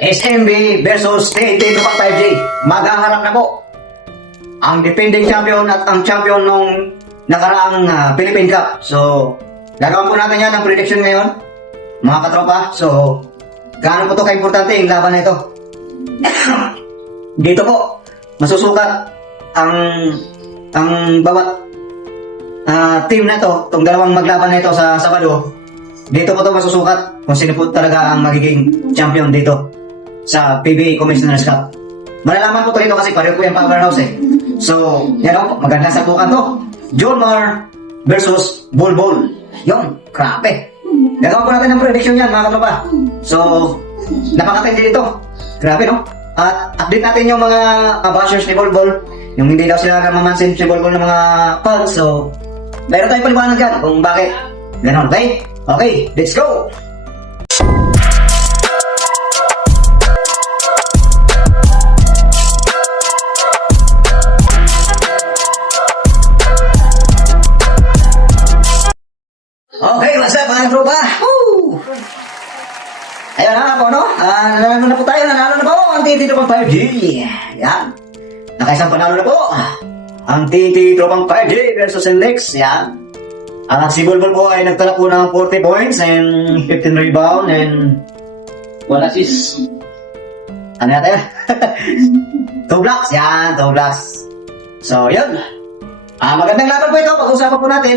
SMB versus TNT 5G. Maghaharap na po ang defending champion at ang champion nung nakaraang Philippine Cup. So, gagawin po natin yan ang prediction ngayon, mga katropa. So, gaano po ito ka-importante yung laban na ito? Dito po, masusukat ang bawat team na ito, itong dalawang maglaban na ito sa Sabado. Dito po ito masusukat kung sino po talaga ang magiging champion dito sa PBA Commissioner's Cup. Malalaman po ito dito kasi pareho po yung powerhouse eh. So, yan o, maganda sa bukan to. Jonmar versus Bulbul. Yun, grabe. Gagawin po natin ang prediction yan, mga katropa. So, napakatindi dito. Grabe, no? At update natin yung mga bashers ni Bulbul. Yung hindi daw sila namamansin si Bulbul ng mga fans. So, mayroon tayong paliwanag dyan kung bakit. Ganon, okay? Okay, let's go! Okay, what's up mga tropa? Woo! Ayun na po, no? Nanalo na po tayo, nanalo na po ang TNT Tropang 5G. Yan. Nakaisang panalo na po ang TNT Tropang 5G versus Index. Yan. Si Bulbul po ay nagtala po ng 40 points and 15 rebound and 1 assist. Ano natin? 2 blocks. Yan, 2 blocks. So, yun. Magandang laban po ito. Pag-usapan po natin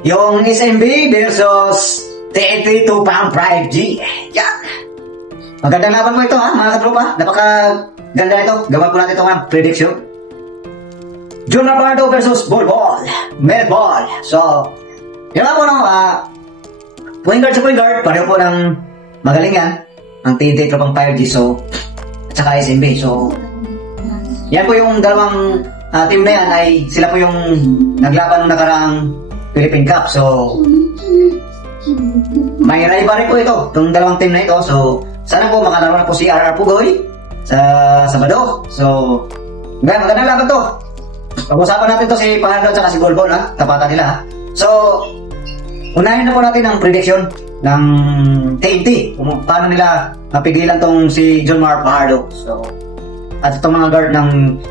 yung SMB versus TNT 5G. Yan. Magandang laban po ito, mga katropa. Napakaganda ito. Gawa po natin ito, prediction. Jun Navardo versus Bulbul. Med ball. So, yun nga po, no? Point guard sa point guard. Pareho po ng magaling yan. Ang TNT 5G. So, at saka SMB. So, yan po yung dalawang team na yan ay sila po yung naglaban ng nakaraang Philippine Cup. So, may rivalry po ito, itong dalawang team na ito. So, sana po makalaro na po si RR Pugoy sa Sabado. So, magandang laban to. Pag-usapan natin to si Pahardo at si Bulbul, tapatan nila. So, unahin na po natin ang prediction ng TNT. Kung paano nila mapigilan tong si Jonmar Pahardo. So, at itong mga guard ng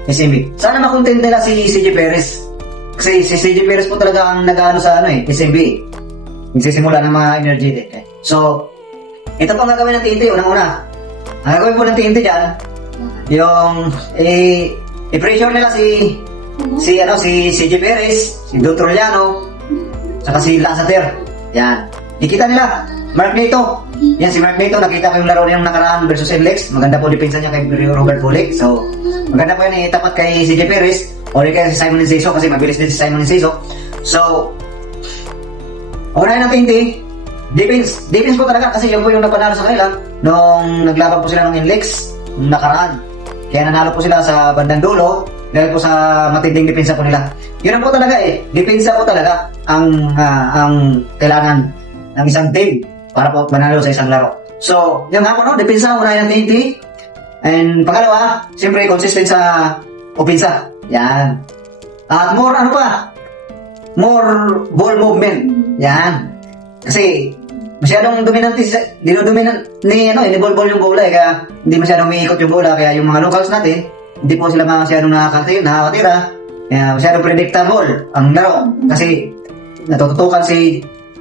SMB. Sana makontent nila si CJ Perez. Kasi si CJ Perez po talaga ang nag-ano sa SMB. Nagsisimula ng mga energetic. So, ito po ang gagawin ng TNT. Unang-una, ang gagawin po ng TNT dyan, yung i-pressure nila si CJ Perez, si Don Trojano, saka si Lasater. Yan. Ikita nila, Mark Nato. Yan, si Mark Nato, nakita ko yung laro niyang nakaraan versus Inlex. Maganda po depensa niya kay Robert Pulik. So, maganda po yan itapat kay CJ Perez. O rin kaya si Simon Enciso kasi mabilis din si Simon Enciso. So, unahin ng TNT, defense po talaga kasi yun po yung napanalo sa kanila nung naglaban po sila ng Inlex nakaraan. Kaya nanalo po sila sa bandang dulo dahil po sa matinding depensa po nila. Yun po talaga depensa po talaga ang kailangan ng isang team para po manalo sa isang laro. So, yun nga po, no? Depensa, unahin ng TNT. And pangalawa, siyempre consistent sa opensa. Yan. At more ball movement. Yan. Kasi masyadong dominante ni Bulbul yung bola kaya hindi masyadong umiikot yung bola, kaya yung mga locals natin hindi po sila masyadong nakakatira. Kaya masyadong predictable ang laro kasi natututukan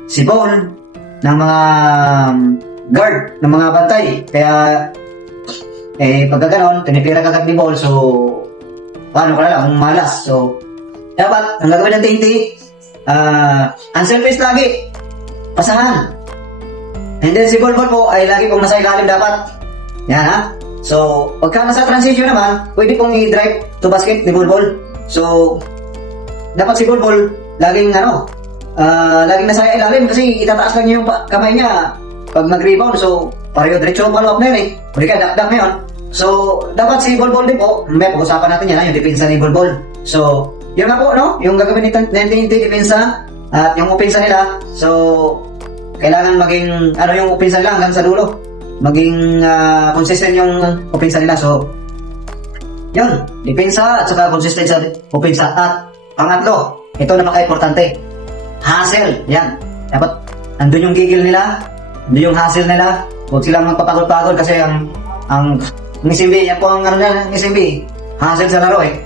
si ball ng mga guard, ng mga bantay. Kaya pagka ganon, tinipira kagad ni ball, so paano ka na lang, malas. So, dapat, ang gagawin ng TNT, unselfish lagi. Pasahan. And then si Bulbul po ay lagi pong nasa ilalim dapat. Yan So, pagka nasa transition naman, pwede pong i-drive to basket ni Bulbul. So, dapat si Bulbul laging laging nasa ilalim kasi itataas lang niya yung kamay niya pag mag-rebound. So, pareho diretso ang follow-up na yun Pwede ka dakdak ngayon. So, dapat si Bulbul din po, may pag-usapan natin yan, yung depensa ni Bulbul. So, yun nga po, no? Yung gagawin ni TNT depensa at yung opensa nila. So, kailangan maging, yung opensa nila hanggang sa dulo. Maging consistent yung opensa nila. So, yun, depensa at saka consistent sa opensa. At pangatlo, ito na maka-importante, hustle. Yan. Dapat, andun yung gigil nila, andun yung hustle nila. Huwag silang magpapagod-pagod kasi ang Ang SMB, yan po ang ano na, ng SMB. Hassle sa laro eh.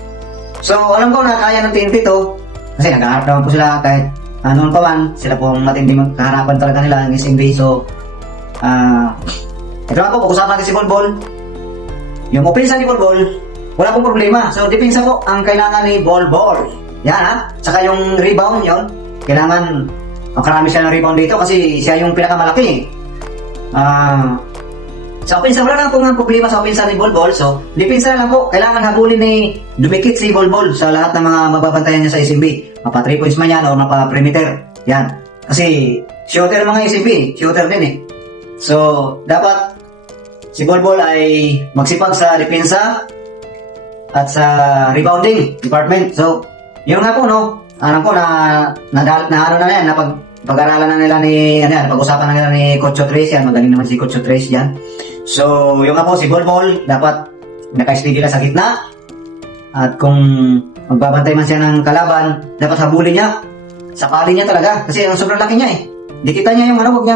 So, alam ko na kaya ng TNT to. Kasi nag-aarap naman po sila kahit noon pa man. Sila po ang matinding kaharapan talaga nila ng SMB. So, ito nga po, pag-usapan natin si Bolbol. Yung opensa ni Bolbol, wala pong problema. So, depensa po ang kailangan ni Bolbol. Yan ha. Saka yung rebound yon, kailangan makarami siya ng rebound dito kasi siya yung pinakamalaki. Sa opensa, wala lang po nga problema sa opensa ni Bolbol. So, depensa lang po. Kailangan habulin ni dumikit si Bolbol sa lahat ng mga mababantayan niya sa SMB. Mapa 3 points man yan o mapa perimeter. Yan. Kasi, shooter mga SMB. Shooter din eh. So, dapat si Bolbol ay magsipag sa depensa at sa rebounding department. So, yun nga po, no? Alam ko na ano na yan, pag-aralan na nila ni, pag-usapan na nila ni Coach Trace yan. Magaling naman si Coach Trace yan. So, yung nga po, si Bolbol, dapat naka-steady lang sa gitna. At kung magbabantay man siya ng kalaban, dapat habulin niya. Sapalin niya talaga. Kasi ang sobrang laki niya eh. Dikita niya yung huwag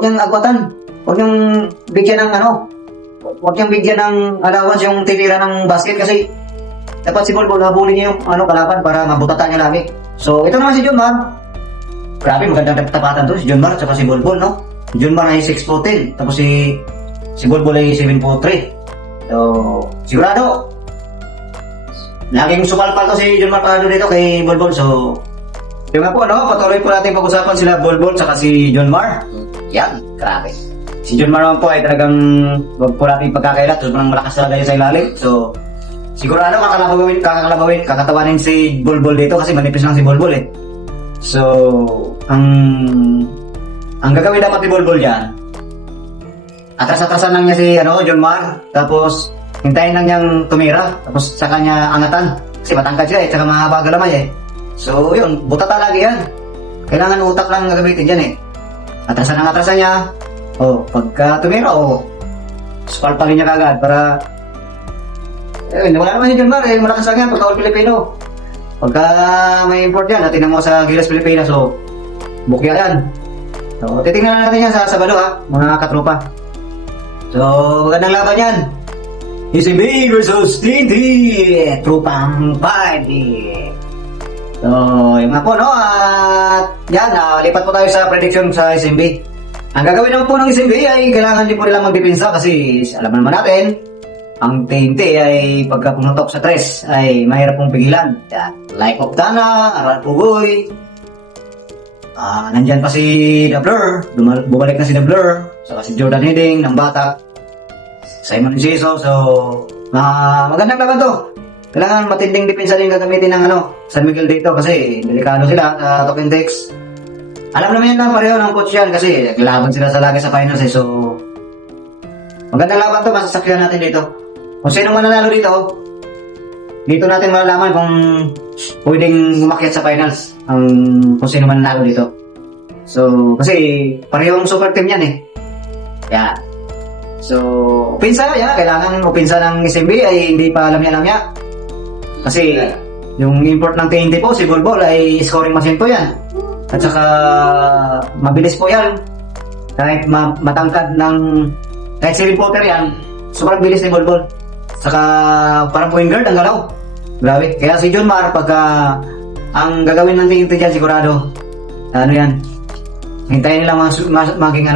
niyang agwatan. Huwag niyang bigyan ng huwag niyang bigyan ng allowance yung tinira ng basket kasi dapat si Bolbol habulin niya yung kalaban para mabutatan niya lagi. So, ito naman si Junmar. Grabe, magandang tapatan to. Si Junmar at saka si Bolbol, no? Si Junmar ay 6'10". Tapos si Bolbol ay 7'3". So, sigurado. Laging supalpal to si Junmar Parado dito kay Bolbol. So, yung nga po, patuloy po natin pag-usapan sila Bolbol at si Junmar. Yan, grabe. Si Junmar naman po ay talagang wag po natin pagkakailat. Sobrang malakas talaga yun sa ilalim. So, sigurado kakatawanin si Bolbol dito kasi manipis lang si Bolbol eh. So, ang gagawin dapat ni Bolbol dyan, atras-atrasan lang niya si Junmar, tapos hintayin lang niyang tumira, tapos sa kanya angatan. Kasi matangkad siya eh, tsaka mahaba galamay eh. So, yun, butata lagi yan. Kailangan utak lang gagamitin dyan eh. Atrasan niya. Pagka tumira, spalpalin niya kagad para wala naman si Junmar eh, malakas lang yan pagka All-Filipino. Pagka may import yan, natin mo sa Gilas Pilipinas, so bukya yan. So, titingnan natin yan sa Sabado ha, mga katropa. So, magandang laban yan. SMB versus TNT, Tropang Party. So, yung nga po, no? At yan, lipat po tayo sa prediction sa SMB. Ang gagawin naman po ng SMB ay kailangan din po nila magdepensa kasi alam naman natin, ang TNT ay pagka pumatok sa 3 ay mahirap pong pigilan. Yan. Like of Dana, Aral Pugoy. Nandyan pa si The Blur. Bumalik na si The Blur. Saka si Jordan Hiddink ng Batak. Simon Inciso. So, magandang laban to. Kailangan matinding depensa din gagamitin ng San Miguel dito kasi delikado sila sa Token Tex. Alam naman yan na pareho ng coach yan kasi laban sila sa lagi sa finals eh. So, magandang laban to. Masasakyan natin dito. Kung sino man nanalo dito natin malalaman kung pwedeng umakyat sa finals kung sino man nanalo dito. So, kasi parehong super team yan eh. Yan. So, opinsa, kailangan opinsa ng SMB ay hindi pa lamya-lamya. Kasi, yung import ng TNT po, si Bolbol ay scoring machine po yan. At saka, mabilis po yan. Kahit matangkad kahit si reporter yan, sobrang bilis ni Bolbol. Saka, parang point guard ang galaw. Grabe. Kaya si Junmar, pagka ang gagawin ng TNT dyan, sigurado, yan, hintayin nila maging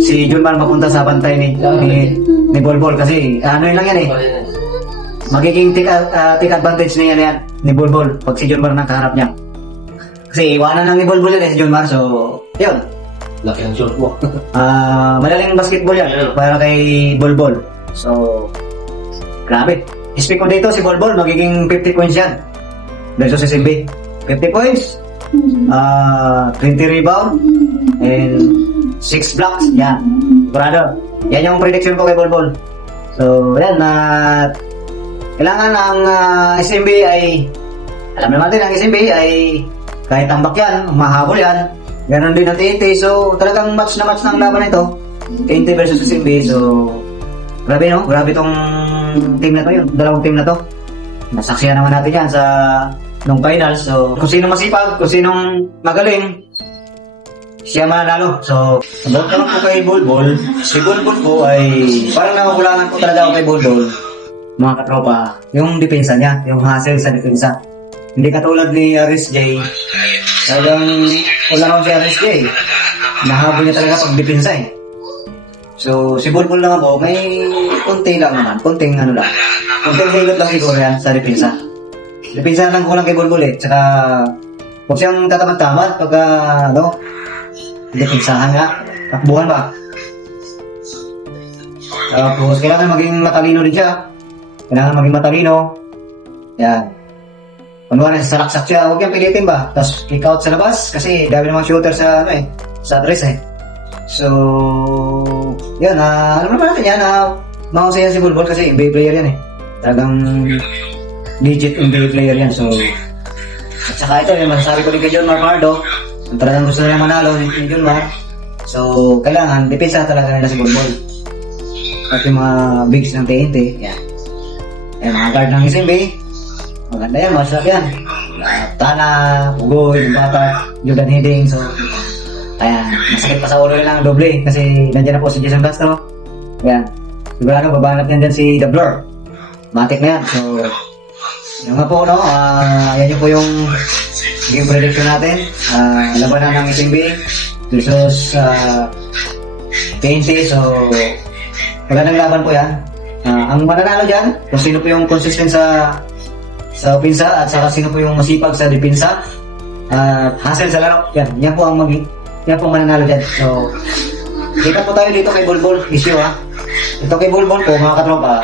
si Junmar mapunta sa bantay ni Bolbol kasi yun lang yan eh. Magiging take advantage niya yan ni Bolbol pag si Junmar nakaharap niya. Kasi iwanan lang ni Bolbol yan si Junmar. So, yun. Laki ang shot mo. Madaling basketball yan para kay Bolbol. So, grabe. Speak ko dito si Bolbol, magiging 50 points yan. Versus SMB. 50 points. 20 rebound and 6 blocks. Yan. Sigurado. Yan yung prediction ko kay Bolbol. So, yan. Kailangan ang SMB ay alam naman natin ang SMB ay kahit tambak yan, mahabol yan. Ganon din ang TNT. So, talagang match na match ng laban ito. TNT versus SMB. So, grabe no? Grabe tong team na to yun. Dalawang team na to. Nasaksihan naman natin yan sa nung finals. So, kung sino masipag, kung sinong magaling, siya mananalo. So, about naman po kay Bulbul, si Bulbul po ay parang nakukulangan po talaga ako kay Bulbul, mga katropa, yung depensa niya, yung hustle sa depensa. Hindi katulad ni RSJ, talagang wala naman si RSJ, nahabol niya talaga pag depensa eh. So, si Bulbul naman po, may konti lang naman, konting ano lang, konting hilot lang siguro yan sa depensa. Depensa lang kulang kay Bulbul eh, tsaka huwag siyang tatamad-tamad pagka, ano, depensahan nga, takbuhan ba? Tapos, kailangan maging matalino din siya. Kailangan maging matalino. Yan. Kunwari, salaksak siya, huwag niyang pilitin ba? Tapos, kick out sa labas, kasi dami namang shooter sa, ano eh, sa address eh. So, yan, alam naman natin yan, mahusay yan si Bulbul kasi NBA player yan eh. Talagang legit NBA player yan, so, at saka ito, yung masasabi ko din kay John Mar Pardo, kung talagang gusto nila manalo ni John Mar, so, kailangan, depensa talaga nila si Bulbul. At yung mga bigs ng TNT, yan. Yung mga guard ng SMB, maganda yan, masarap yan. Tana, Pugoy, yung bata, Jordan Hiddink, so, ayan, masakit pa sa ulo nila ng doble kasi nandiyan na po si Jason Castro. Ayan, sigurado babanat yan dyan si The Blur. Matik na yan. So, yun nga po, no, yan yung po yung game prediction natin. Labanan ng SMB versus TNT. So, magandang laban po yan. Ang mananalo dyan, kung sino po yung consistent sa opensa at saka sino po yung masipag sa depensa at hustle sa laro. Yan po ang yan po mananalo dyan. So, kita po tayo dito kay Bulbul. Issue ha. Ito kay Bulbul po, mga katropa,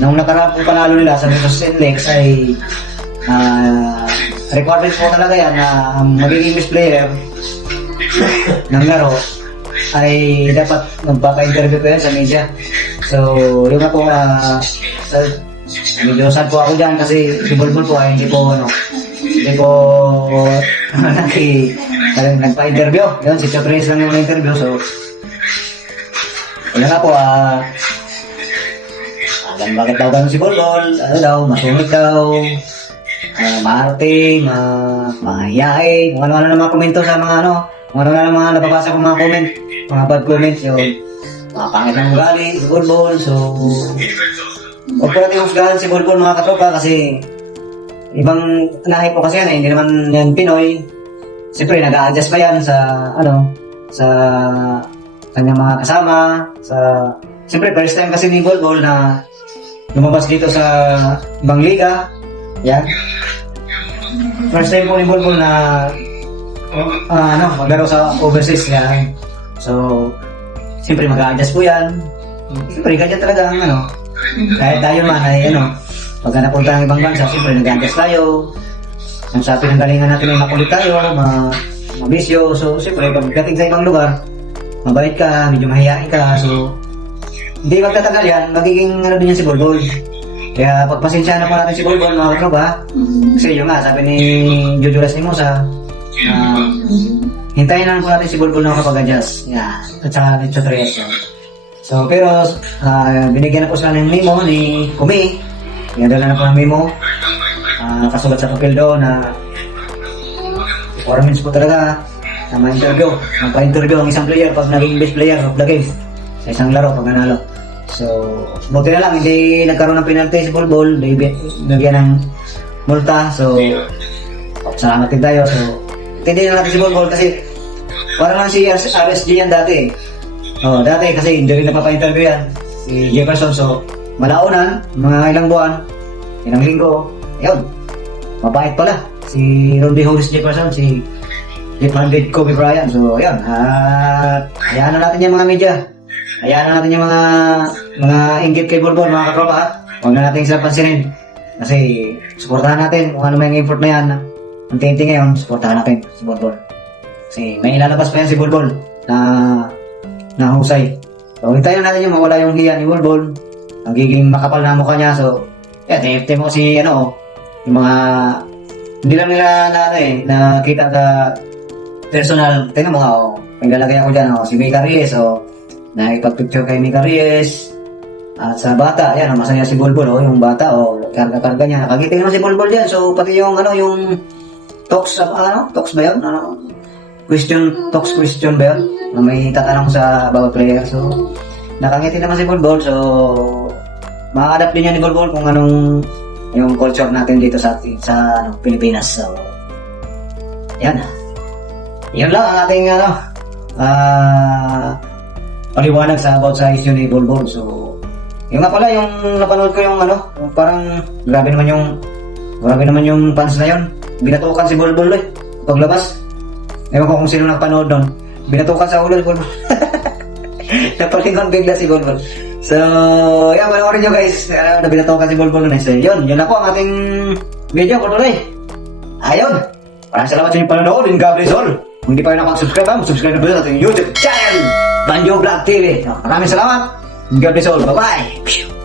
nung nakaraan po panalo nila sa versus Inlex ay requirements po talaga yan na ang magiging best player ng laro ay dapat magpaka-interview ko yan sa media. So, yun nga po, medyo sad po ako dyan kasi si Bulbul po ay hindi po nagpa-interview. Yun, si Chopres lang yung interview. So, wala nga po, bakit daw ganun si Bulbul? Ano daw, masungit daw, maarte, mahihain, kung ano-ano na mga komento sa mga ano, kung ano na mga nababasa kong mga comment, mga bad comments, yun, mga pangit ng ugali, si Bulbul. So, huwag po natin husgahan si Bulbul, mga katropa, kasi ibang lahi po kasi yan eh, hindi naman yan Pinoy. Siyempre, nag-a-adjust pa yan sa, sa kanyang mga kasama, siyempre, first time kasi ni Bulbul na lumabas dito sa ibang liga. Yan. First time po ni Bulbul na maglaro sa overseas. Yan. So, siyempre, mag-a-adjust po yan. Siyempre, ganyan talaga ang kahit tayo man ay pagka napunta ng ibang bansa, siyempre, nag-a-adjust tayo. Ang sabi ng galingan natin ay makulit tayo, mabisyo. So, siyempre, pagdating sa ibang lugar, mabait ka, medyo mahihain ka. So, hindi magtatagal yan, magiging din yan si Bulbul. Kaya pagpasensya na po natin si Bulbul, mga katropa. Kasi yun nga, sabi ni Jojo Lastimosa, hintayin na po natin si Bulbul na kapag-adjust. Yeah. At saka Lecho Tres. So, pero, binigyan na po sila ng memo ni Kumi. Pinadala na po ng memo. Nakasulat sa papel doon na requirements po talaga na ma-interview. Magpa-interview ang isang player pag naging best player of the game sa isang laro pag nanalo. So, buti na lang, hindi nagkaroon ng penalty si Bulbul, bigyan ng multa. So, salamat din tayo. So, hindi na natin si Bulbul kasi parang lang si RSG yan dati. Dati kasi hindi rin napapa-interview yan si Jefferson. So, malaunan, mga ilang buwan, ilang linggo, yun, mabait pala si Rudy Horace Jefferson, si Jeff Handed, Kobe Bryant. So, ayan, hayaan na natin yung mga media, hayaan na natin yung mga inggit kay Bulbul, mga katropa. Huwag na natin sila pansinin kasi supportahan natin kung ano may effort na yan. Ang TNT ngayon, supportahan natin si Bulbul kasi may ilalabas pa yan si Bulbul na husay. So, hintayin natin yung mawala yung hiya ni Bulbul, nagiging makapal na mukha niya. So, TFT mo si yung mga hindi lang nila nakita sa personal. Tingnan mo nga, may lalagay ako dyan, si Mika Reyes, nakipag-picture kay Mika Reyes. At sa bata, ayan, masaya si Bulbul, yung bata, karga-karga niya. Nakagiting naman si Bulbul dyan. So, pati yung, yung talks ba yun? talks question ba yun? Na may tatanong sa bawat player. So, nakangiti naman si Bulbul. So, ma-adapt din yan ni Bulbul kung anong yung culture natin dito sa Pilipinas. So, yan. Yun lang ang ating paliwanag about sa issue ni Bulbul. So, yung nga pala, yung napanood ko yung parang grabe naman yung fans na yun. Binatukan si Bulbul paglabas. Ewan ko kung sino nakapanood doon. Binatukan sa ulo ni Bulbul. Napalingon bigla si Bulbul. So, yan, panoorin nyo guys. Binatukan si Bulbul nun. So, yun ako ang ating video po tuloy. Ayun. Maraming salamat sa inyong panonood. And God bless all. Kung hindi pa rin nakapag-subscribe, subscribe na po sa ating YouTube channel, Banjo Vlog TV. Maraming salamat. God bless all. Bye-bye.